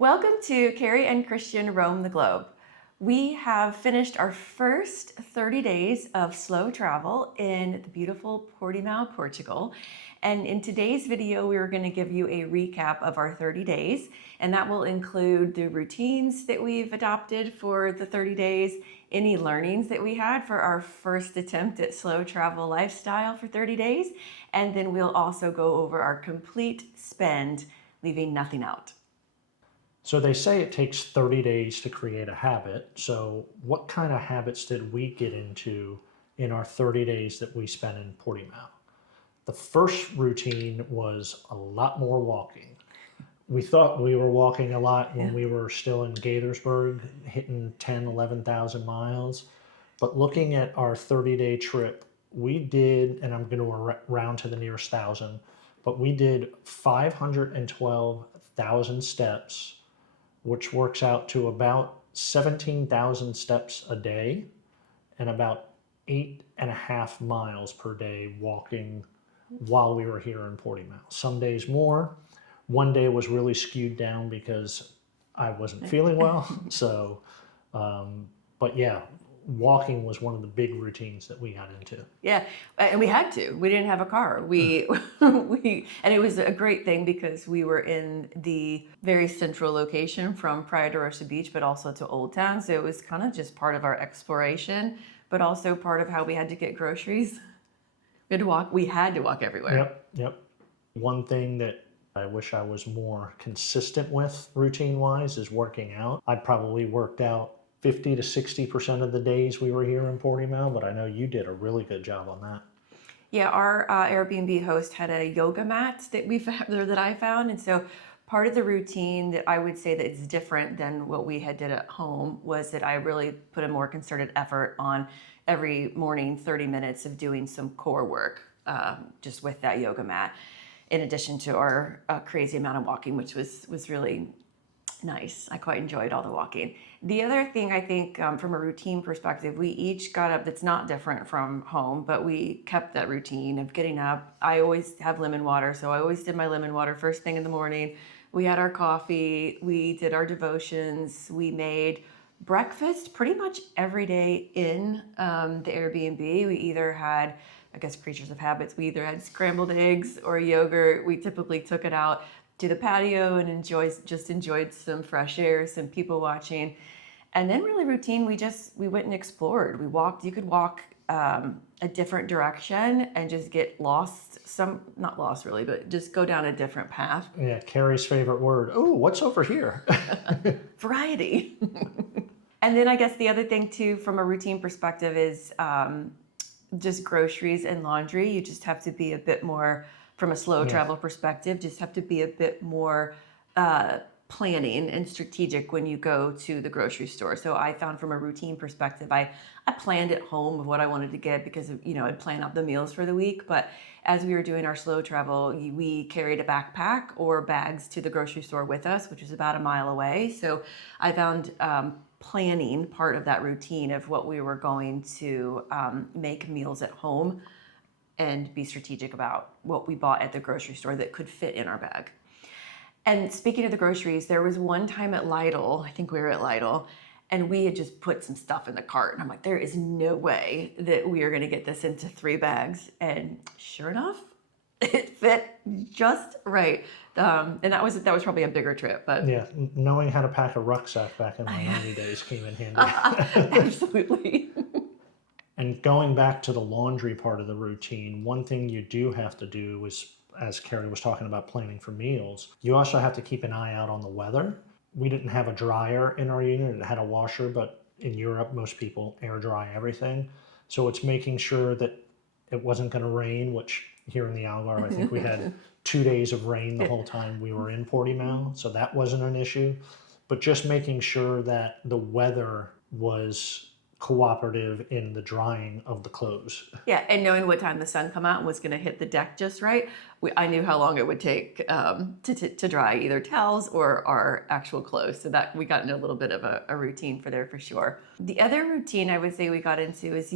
Welcome to Carrie and Christian Roam the Globe. We have finished our first 30 days of slow travel in the beautiful Portimao, Portugal. And in today's video, we're going to give you a recap of our 30 days. And that will include the routines that we've adopted for the 30 days, any learnings that we had for our first attempt at slow travel lifestyle for 30 days. And then we'll also go over our complete spend, leaving nothing out. So they say it takes 30 days to create a habit. So what kind of habits did we get into in our 30 days that we spent in Portimao? The first routine was a lot more walking. We thought we were walking a lot when we were still in Gaithersburg, hitting 10, 11,000 miles. But looking at our 30-day trip, we did, and I'm going to round to the nearest thousand, but we did 512,000 steps, which works out to about 17,000 steps a day and about 8.5 miles per day walking while we were here in Portimao. Some days more. One day was really skewed down because I wasn't feeling well. So, but yeah, walking was one of the big routines that we got into. Yeah, and we had to. We didn't have a car. And it was a great thing because we were in the very central location from Praia de Rocha Beach, but also to Old Town. So it was kind of just part of our exploration, but also part of how we had to get groceries. We had to walk. We had to walk everywhere. Yep. One thing that I wish I was more consistent with routine-wise is working out. I probably worked out 50 to 60% of the days we were here in Portimao, but I know you did a really good job on that. Yeah, our Airbnb host had a yoga mat that I found, and so part of the routine that I would say that is different than what we had did at home was that I really put a more concerted effort on every morning 30 minutes of doing some core work just with that yoga mat, in addition to our crazy amount of walking, which was really nice. I quite enjoyed all the walking. The other thing I think from a routine perspective, we each got up, that's not different from home, but we kept that routine of getting up. I always have lemon water, so I always did my lemon water first thing in the morning. We had our coffee, we did our devotions, we made breakfast pretty much every day in the Airbnb. We either had, I guess, creatures of habits, we either had scrambled eggs or yogurt. We typically took it out to the patio and enjoyed some fresh air, some people watching. And then really routine, we went and explored. We walked, you could walk a different direction and just get lost, not lost really, but just go down a different path. Yeah, Carrie's favorite word. Oh, what's over here? Variety. And then I guess the other thing too, from a routine perspective is just groceries and laundry. You just have to be a bit more, from a slow travel perspective, just have to be a bit more planning and strategic when you go to the grocery store. So I found from a routine perspective, I planned at home of what I wanted to get because I'd plan out the meals for the week. But as we were doing our slow travel, we carried a backpack or bags to the grocery store with us, which is about a mile away. So I found planning part of that routine of what we were going to make meals at home and be strategic about what we bought at the grocery store that could fit in our bag. And speaking of the groceries, there was one time at Lidl, I think we were at Lidl, and we had just put some stuff in the cart. And I'm like, there is no way that we are gonna get this into 3 bags. And sure enough, it fit just right. And that was probably a bigger trip, but yeah, knowing how to pack a rucksack back in my army days came in handy. Absolutely. And going back to the laundry part of the routine, one thing you do have to do is, as Carrie was talking about planning for meals, you also have to keep an eye out on the weather. We didn't have a dryer in our unit, it had a washer, but in Europe, most people air dry everything. So it's making sure that it wasn't going to rain, which here in the Algarve, I think we had 2 days of rain the whole time we were in Portimao. So that wasn't an issue, but just making sure that the weather was cooperative in the drying of the clothes. Yeah, and knowing what time the sun come out and was going to hit the deck just right, I knew how long it would take to dry either towels or our actual clothes. So that we got into a little bit of a routine for sure. The other routine I would say we got into is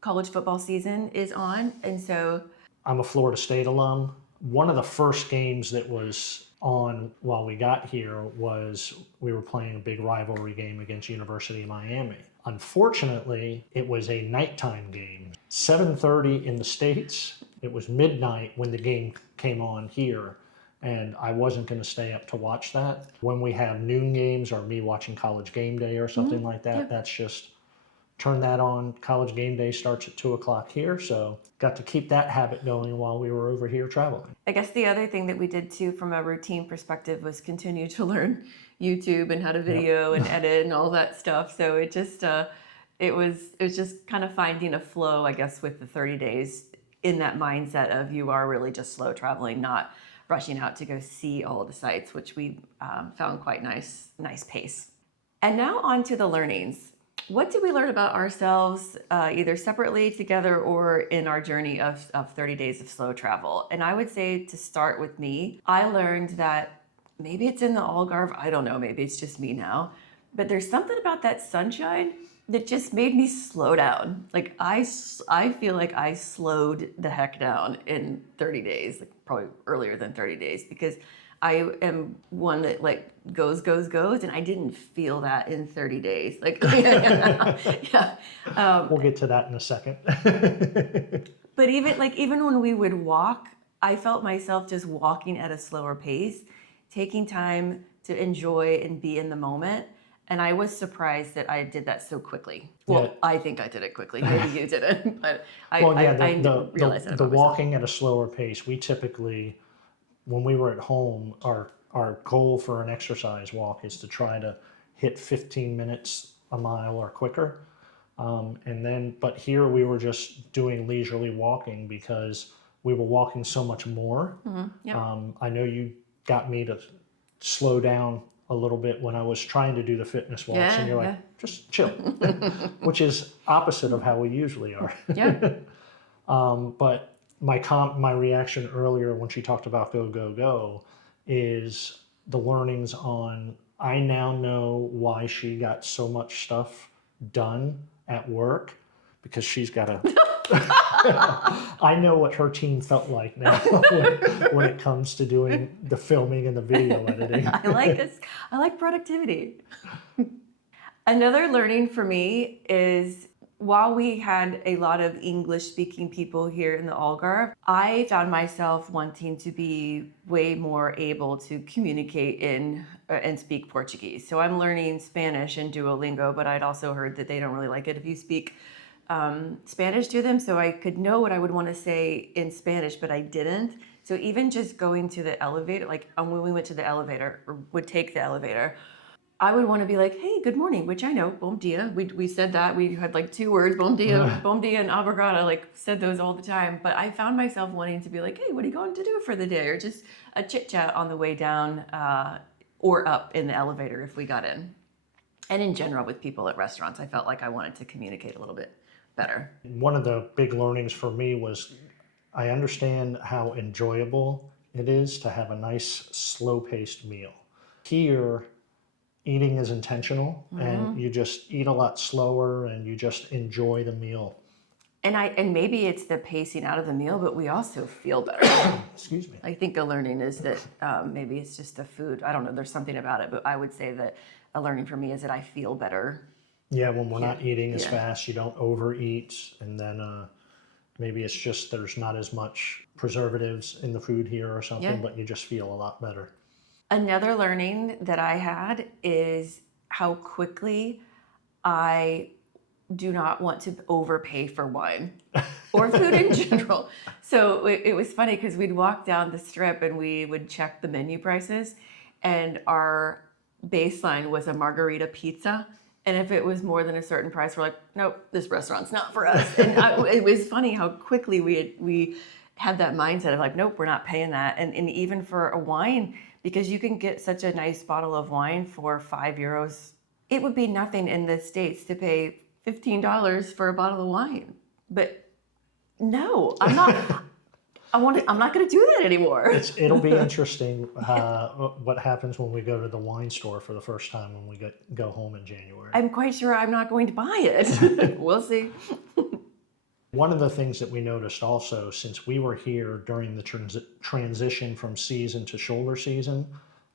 college football season is on, and so I'm a Florida State alum. One of the first games that was on while we got here was we were playing a big rivalry game against University of Miami. Unfortunately, it was a nighttime game. 7:30 in the States. It was midnight when the game came on here, and I wasn't going to stay up to watch that. When we have noon games or me watching College Game Day or something like that, that's just turn that on. College Game Day starts at 2 o'clock here, so got to keep that habit going while we were over here traveling. I guess the other thing that we did too from a routine perspective was continue to learn YouTube and how to video and edit and all that stuff. So it just it was just kind of finding a flow, I guess, with the 30 days in that mindset of you are really just slow traveling, not rushing out to go see all the sites, which we found quite nice pace. And now on to the learnings. What did we learn about ourselves, either separately, together, or in our journey of 30 days of slow travel? And I would say, to start with me, I learned that maybe it's in the Algarve, I don't know, maybe it's just me now, but there's something about that sunshine that just made me slow down. Like I feel like I slowed the heck down in 30 days, like probably earlier than 30 days, because I am one that like goes, and I didn't feel that in 30 days. Like, yeah. We'll get to that in a second. But even when we would walk, I felt myself just walking at a slower pace, taking time to enjoy and be in the moment. And I was surprised that I did that so quickly. Well, yeah. I think I did it quickly. Maybe you didn't, but I didn't realize that. The walking at a slower pace, we typically, when we were at home, our goal for an exercise walk is to try to hit 15 minutes a mile or quicker. But here we were just doing leisurely walking because we were walking so much more. Mm-hmm. Yep. I know you got me to slow down a little bit when I was trying to do the fitness walks, and you're like, just chill, which is opposite of how we usually are. Yeah. But my reaction earlier when she talked about go is the learnings on, I now know why she got so much stuff done at work, because she's got I know what her team felt like now when it comes to doing the filming and the video editing. I like productivity. Another learning for me is, while we had a lot of English-speaking people here in the Algarve, I found myself wanting to be way more able to communicate and speak Portuguese. So I'm learning Spanish in Duolingo, but I'd also heard that they don't really like it if you speak Spanish to them. So I could know what I would want to say in Spanish, but I didn't. So even just going to the elevator, like when we went to the elevator or would take the elevator, I would want to be like, hey, good morning, which I know, bom dia. We said that. We had like 2 words, bom dia and obrigada, like said those all the time. But I found myself wanting to be like, hey, what are you going to do for the day? Or just a chit chat on the way down or up in the elevator if we got in. And in general with people at restaurants, I felt like I wanted to communicate a little bit better. One of the big learnings for me was I understand how enjoyable it is to have a nice slow-paced meal. Here, eating is intentional, and you just eat a lot slower and you just enjoy the meal. And maybe it's the pacing out of the meal, but we also feel better. Excuse me. I think a learning is that maybe it's just the food. I don't know, there's something about it, but I would say that a learning for me is that I feel better. Yeah, when we're not eating as fast, you don't overeat, and then maybe it's just there's not as much preservatives in the food here or something, but you just feel a lot better. Another learning that I had is how quickly I do not want to overpay for wine or food in general. So it was funny because we'd walk down the strip and we would check the menu prices, and our baseline was a margarita pizza. And if it was more than a certain price, we're like, nope, this restaurant's not for us. And it was funny how quickly we had that mindset of like, nope, we're not paying that. And even for a wine, because you can get such a nice bottle of wine for €5. It would be nothing in the States to pay $15 for a bottle of wine. But no, I'm not. I'm not going to do that anymore. It'll be interesting what happens when we go to the wine store for the first time when we go home in January. I'm quite sure I'm not going to buy it. We'll see. One of the things that we noticed also, since we were here during the transition from season to shoulder season,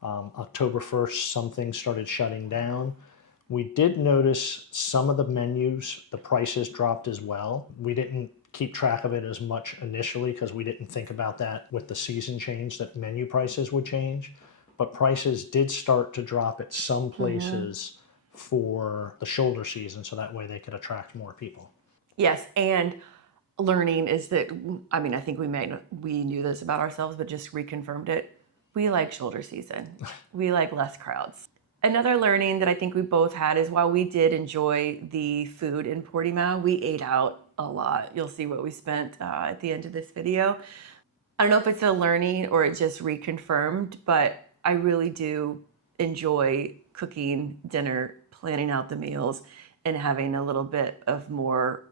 October 1st, some things started shutting down. We did notice some of the menus, the prices dropped as well. We didn't keep track of it as much initially because we didn't think about that with the season change, that menu prices would change. But prices did start to drop at some places for the shoulder season, so that way they could attract more people. Yes, and learning is that, I mean, I think we knew this about ourselves, but just reconfirmed it. We like shoulder season. We like less crowds. Another learning that I think we both had is while we did enjoy the food in Portimao, we ate out a lot. You'll see what we spent at the end of this video. I don't know if it's a learning or it just reconfirmed, but I really do enjoy cooking dinner, planning out the meals, and having a little bit of more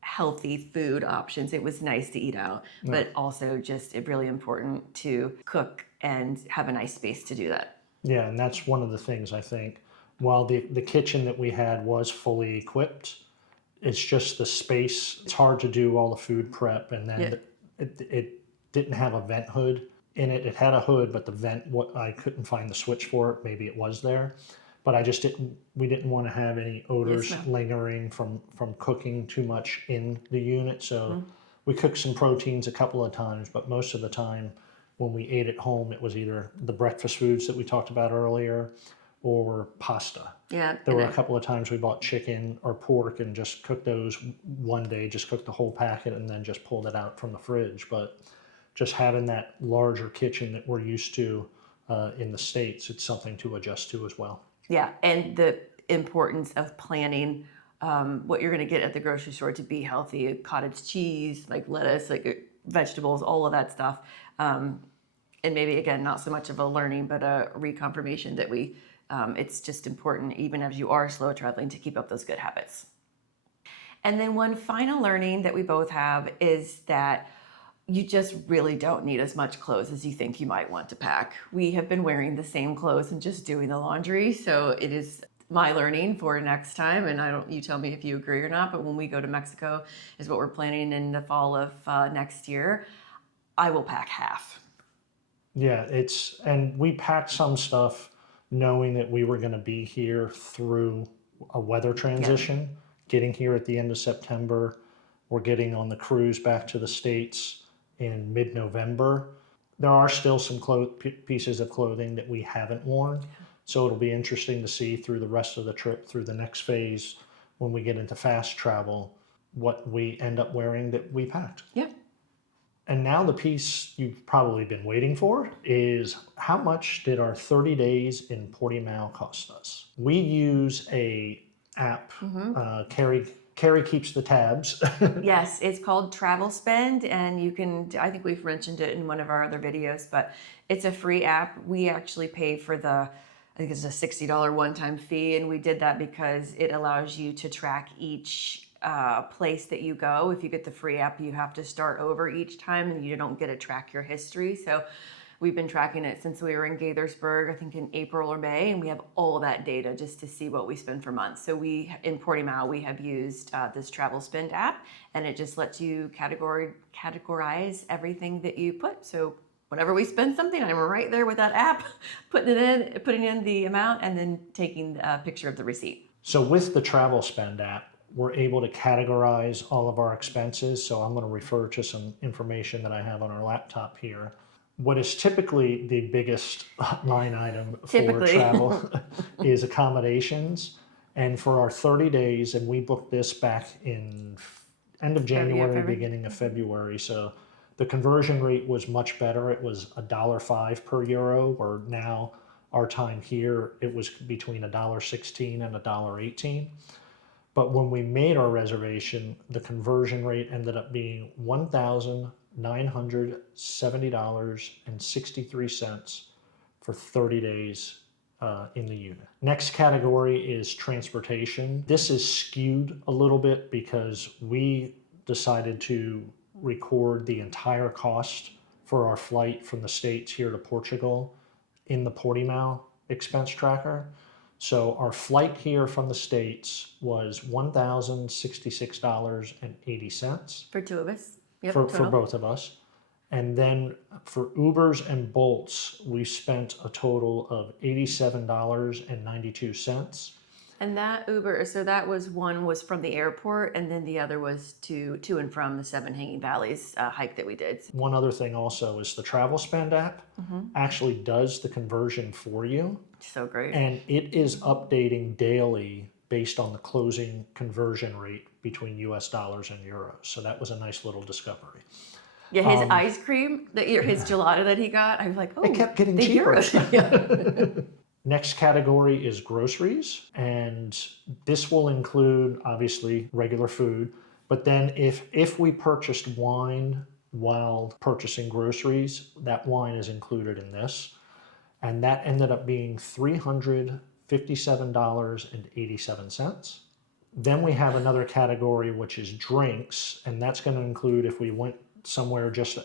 healthy food options. It was nice to eat out, but also just really important to cook and have a nice space to do that. Yeah, and that's one of the things I think. While the kitchen that we had was fully equipped, it's just the space. It's hard to do all the food prep, and then Yeah. it didn't have a vent hood in it. It had a hood, but the vent, what I couldn't find the switch for it. Maybe it was there, but I just didn't. We didn't want to have any odors Yes, lingering from cooking too much in the unit. So we cooked some proteins a couple of times, but most of the time when we ate at home, it was either the breakfast foods that we talked about earlier or pasta. Yeah. There were a couple of times we bought chicken or pork and just cooked those one day, just cooked the whole packet and then just pulled it out from the fridge. But just having that larger kitchen that we're used to in the States, it's something to adjust to as well. Yeah, and the importance of planning what you're going to get at the grocery store to be healthy, cottage cheese, like lettuce, like vegetables, all of that stuff. And maybe, again, not so much of a learning, but a reconfirmation that it's just important, even as you are slow traveling, to keep up those good habits. And then one final learning that we both have is that you just really don't need as much clothes as you think you might want to pack. We have been wearing the same clothes and just doing the laundry, so it is my learning for next time, and you tell me if you agree or not, but when we go to Mexico is what we're planning in the fall of next year, I will pack half. Yeah, and we packed some stuff knowing that we were going to be here through a weather transition, getting here at the end of September. We're getting on the cruise back to the States in mid-November. There are still some pieces of clothing that we haven't worn. So it'll be interesting to see through the rest of the trip, through the next phase, when we get into fast travel, what we end up wearing that we packed. Yeah. And now the piece you've probably been waiting for is how much did our 30 days in Portimao cost us? We use a app, Carrie keeps the tabs. Yes, it's called Travel Spend, and I think we've mentioned it in one of our other videos, but it's a free app. We actually pay for I think it's a $60 one-time fee, and we did that because it allows you to track each place that you go. If you get the free app, you have to start over each time, and you don't get to track your history. So we've been tracking it since we were in Gaithersburg, I think in April or May, and we have all that data just to see what we spend for months. So in Portimao, we have used this Travel Spend app, and it just lets you categorize everything that you put. So whenever we spend something, I'm right there with that app, putting in the amount, and then taking a picture of the receipt. So with the Travel Spend app, we're able to categorize all of our expenses. So I'm going to refer to some information that I have on our laptop here. What is typically the biggest line item for travel is accommodations. And for our 30 days, and we booked this back in end of January, beginning of February. So the conversion rate was much better. It was $1.05 per euro, or now our time here, it was between $1.16 and $1.18. But when we made our reservation, the conversion rate ended up being $1,970.63 for 30 days in the unit. Next category is transportation. This is skewed a little bit because we decided to record the entire cost for our flight from the States here to Portugal in the Portimao expense tracker. So our flight here from the States was $1,066.80 For two of us. Yep, for total. both of us. And then for Ubers and Bolts, we spent a total of $87.92. And that Uber, so that was one was from the airport, and then the other was to and from the Seven Hanging Valleys hike that we did. One other thing also is the Travel Spend app actually does the conversion for you. So great. And it is updating daily based on the closing conversion rate between US dollars and euros. So that was a nice little discovery. Yeah, his ice cream, his gelato that he got, I was like, oh, It kept getting the cheaper. euros. Yeah. Next category is groceries, and this will include obviously regular food, but then if we purchased wine while purchasing groceries, that wine is included in this, and that ended up being $357.87. Then we have another category which is drinks, and that's going to include if we went somewhere just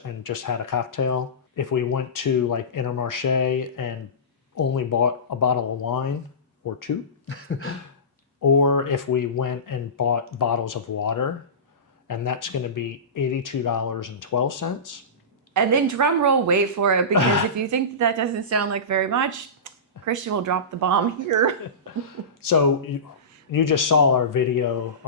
had a cocktail, if we went to like Intermarché and only bought a bottle of wine or two, or if we went and bought bottles of water, and that's going to be $82.12. And then drum roll, wait for it, because if you think that doesn't sound like very much, Christian will drop the bomb here. So you just saw our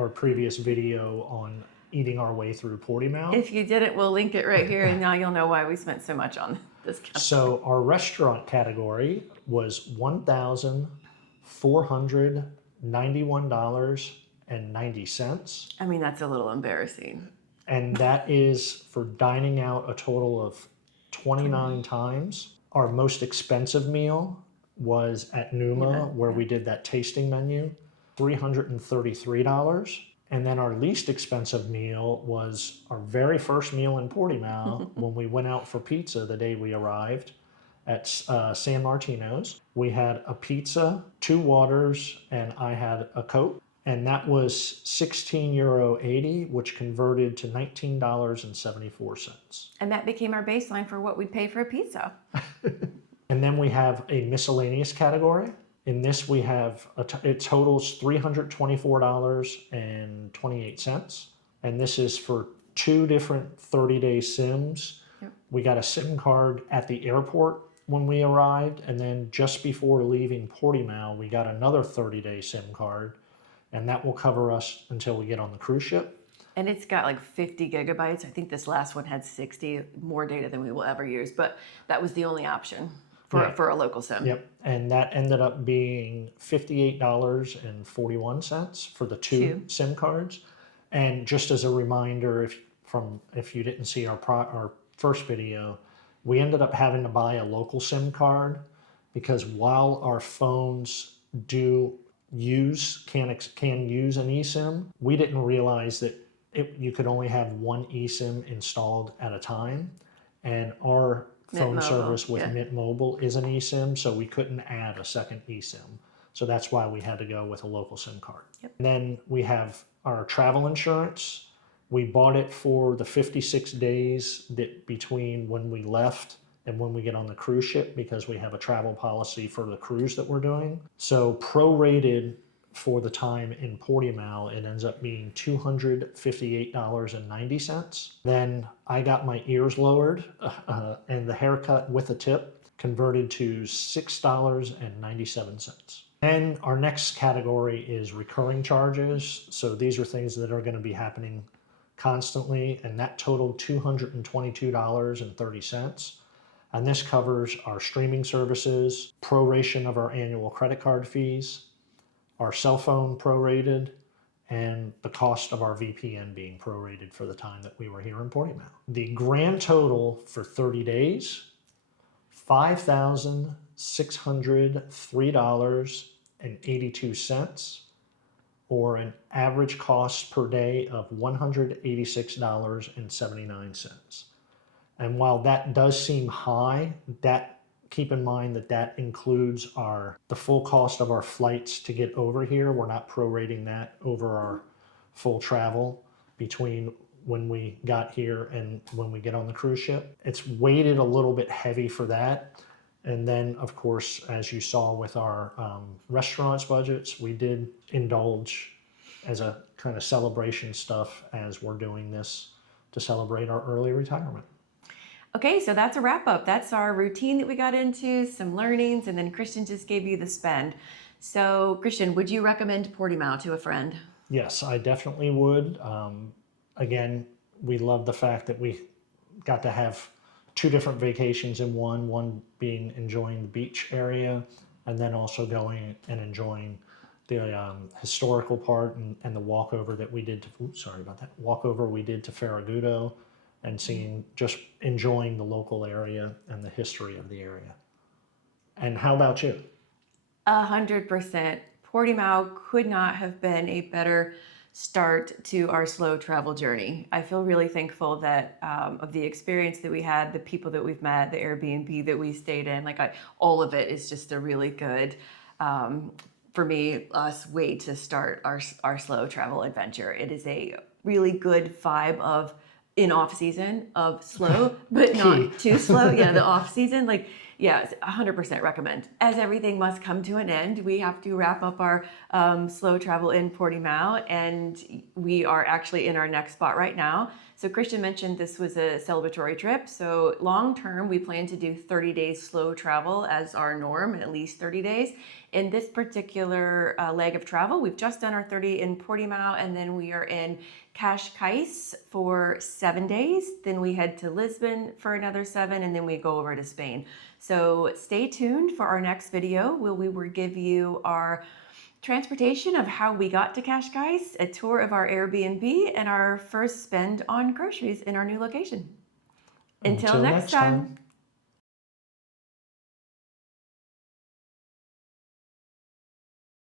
previous video on eating our way through Portimao. If you didn't, we'll link it right here, and now you'll know why we spent so much on this category. So our restaurant category was $1,491.90. I mean, that's a little embarrassing. And that is for dining out a total of 29 times. Our most expensive meal was at Numa, where we did that tasting menu, $333. And then our least expensive meal was our very first meal in Portimao when we went out for pizza the day we arrived at San Martino's. We had a pizza, 2 waters, and I had a Coke. And that was €16.80, which converted to $19.74. And that became our baseline for what we'd pay for a pizza. And then we have a miscellaneous category. In this, we have it totals $324.28, and this is for 2 different 30-day SIMs. Yep. We got a SIM card at the airport when we arrived, and then just before leaving Portimao, we got another 30-day SIM card, and that will cover us until we get on the cruise ship. And it's got like 50 gigabytes. I think this last one had 60, more data than we will ever use, but that was the only option for a local SIM. Yep, and that ended up being $58.41 for the 2 SIM cards. And just as a reminder, if you didn't see our first video, we ended up having to buy a local SIM card because while our phones can use an eSIM, we didn't realize that you could only have one eSIM installed at a time, and our phone service with Mint Mobile is an eSIM, so we couldn't add a second eSIM. So that's why we had to go with a local SIM card. Yep. And then we have our travel insurance. We bought it for the 56 days between when we left and when we get on the cruise ship, because we have a travel policy for the cruise that we're doing. So prorated for the time in Portimao, it ends up being $258.90. Then I got my ears lowered, and the haircut with a tip converted to $6.97. And our next category is recurring charges. So these are things that are going to be happening constantly, and that totaled $222.30. And this covers our streaming services, proration of our annual credit card fees, our cell phone prorated, and the cost of our VPN being prorated for the time that we were here in Portimao. The grand total for 30 days, $5,603.82, or an average cost per day of $186.79. And while that does seem high, keep in mind that includes the full cost of our flights to get over here. We're not prorating that over our full travel between when we got here and when we get on the cruise ship. It's weighted a little bit heavy for that. And then, of course, as you saw with our restaurants budgets, we did indulge as a kind of celebration stuff as we're doing this to celebrate our early retirement. Okay, so that's a wrap up. That's our routine that we got into, some learnings, and then Christian just gave you the spend. So, Christian, would you recommend Portimao to a friend? Yes, I definitely would. Again, we love the fact that we got to have two different vacations in one being enjoying the beach area, and then also going and enjoying the historical part and the walkover that we did to, oops, sorry about that, walkover we did to Farragudo, and seeing, just enjoying the local area and the history of the area. And how about you? 100%. Portimao could not have been a better start to our slow travel journey. I feel really thankful that of the experience that we had, the people that we've met, the Airbnb that we stayed in, all of it is just a really good, for me, us way to start our slow travel adventure. It is a really good vibe of in off season of slow, but Key. not too slow. Yeah, the off season, yeah, 100% recommend. As everything must come to an end, we have to wrap up our slow travel in Portimao, and we are actually in our next spot right now. So Christian mentioned this was a celebratory trip. So long term, we plan to do 30 days slow travel as our norm, at least 30 days. In this particular leg of travel, we've just done our 30 in Portimao, and then we are in Cascais for 7 days. Then we head to Lisbon for another 7, and then we go over to Spain. So stay tuned for our next video where we will give you our transportation of how we got to Cascais, a tour of our Airbnb, and our first spend on groceries in our new location. Until next time.